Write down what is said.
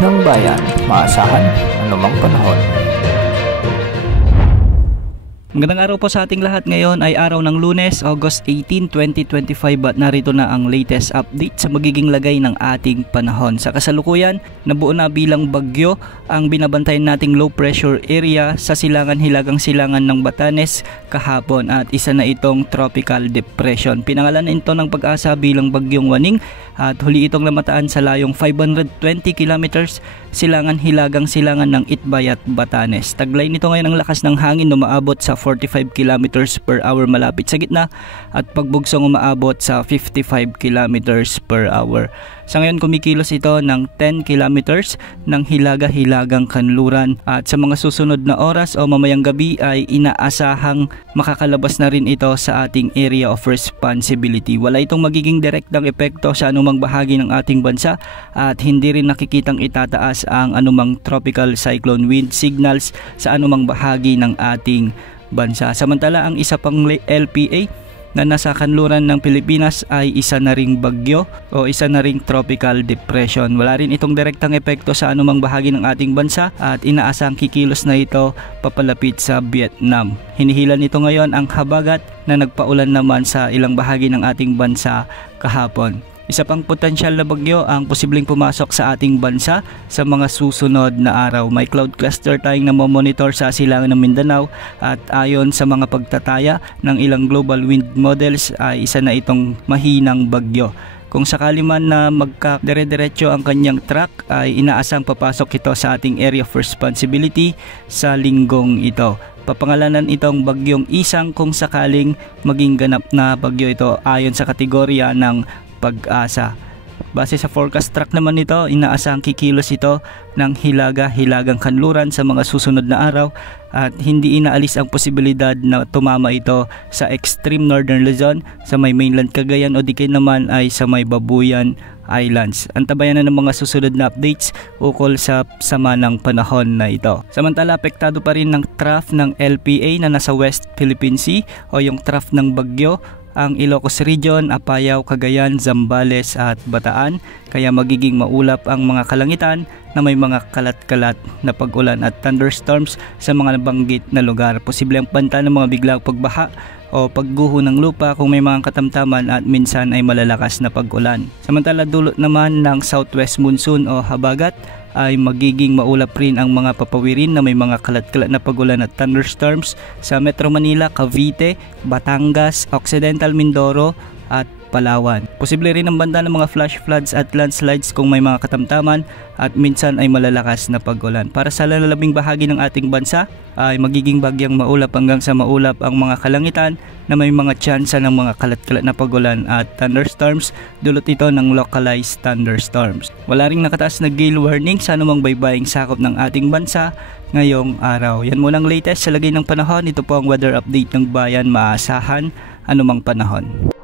ng bayan, maasahan anumang panahon. Magandang araw po sa ating lahat. Ngayon ay araw ng Lunes, August 18, 2025 at narito na ang latest update sa magiging lagay ng ating panahon. Sa kasalukuyan, nabuo na bilang bagyo ang binabantayan nating low pressure area sa hilagang silangan ng Batanes kahapon at isa na itong tropical depression. Pinangalan ito ng Pag-asa bilang Bagyong Waning at huli itong namataan sa layong 520 kilometers hilagang silangan ng Itbay at Batanes. Taglay nito ngayon ang lakas ng hangin na umaabot sa 45 kilometers per hour malapit sa gitna at pagbugsong umaabot sa 55 kilometers per hour. Sa ngayon kumikilos ito ng 10 kilometers ng hilagang kanluran at sa mga susunod na oras o mamayang gabi ay inaasahang makakalabas na rin ito sa ating area of responsibility. Wala itong magiging direktang epekto sa anumang bahagi ng ating bansa at hindi rin nakikitang itataas ang anumang tropical cyclone wind signals sa anumang bahagi ng ating bansa. Samantala ang isa pang LPA na nasa kanluran ng Pilipinas ay isa na ring bagyo o isa na ring tropical depression. Wala rin itong direktang epekto sa anumang bahagi ng ating bansa at inaasang kikilos na ito papalapit sa Vietnam. Hinihila nito ngayon ang habagat na nagpaulan naman sa ilang bahagi ng ating bansa kahapon. Isa pang potensyal na bagyo ang posibleng pumasok sa ating bansa sa mga susunod na araw. May cloud cluster tayong namomonitor sa silangan ng Mindanao at ayon sa mga pagtataya ng ilang global wind models ay isa na itong mahinang bagyo. Kung sakali man na magkadire-diretso ang kanyang track ay inaasang papasok ito sa ating area of responsibility sa linggong ito. Papangalanan itong Bagyong Isang kung sakaling maging ganap na bagyo ito ayon sa kategorya ng Pag-asa. Base sa forecast track naman nito, inaasang kikilos ito ng hilagang kanluran sa mga susunod na araw at hindi inaalis ang posibilidad na tumama ito sa extreme northern Luzon, sa may mainland Cagayan o di kaya naman ay sa may Babuyan Islands. Antabayan na ng mga susunod na updates ukol sa sama ng panahon na ito. Samantala, apektado pa rin ng trough ng LPA na nasa West Philippine Sea o yung trough ng bagyo ang Ilocos Region, Apayao, Cagayan, Zambales at Bataan, kaya magiging maulap ang mga kalangitan na may mga kalat-kalat na pag-ulan at thunderstorms sa mga nabanggit na lugar. Posible ang banta ng mga biglang pagbaha o pagguho ng lupa kung may mga katamtaman at minsan ay malalakas na pag-ulan. Samantala, dulot naman ng southwest monsoon o habagat ay magiging maulap rin ang mga papawirin na may mga kalat-kalat na pag-ulan at thunderstorms sa Metro Manila, Cavite, Batangas, Occidental Mindoro at Palawan. Posible rin ang banta ng mga flash floods at landslides kung may mga katamtaman at minsan ay malalakas na pag-ulan. Para sa lalabing bahagi ng ating bansa ay magiging bagyang maulap hanggang sa maulap ang mga kalangitan na may mga tsansa ng mga kalat-kalat na pag-ulan at thunderstorms, dulot ito ng localized thunderstorms. Wala ring nakataas na gale warning sa anumang baybaying sakop ng ating bansa ngayong araw. Yan muna ang latest sa lagay ng panahon. Ito po ang weather update ng bayan, maasahan anumang panahon.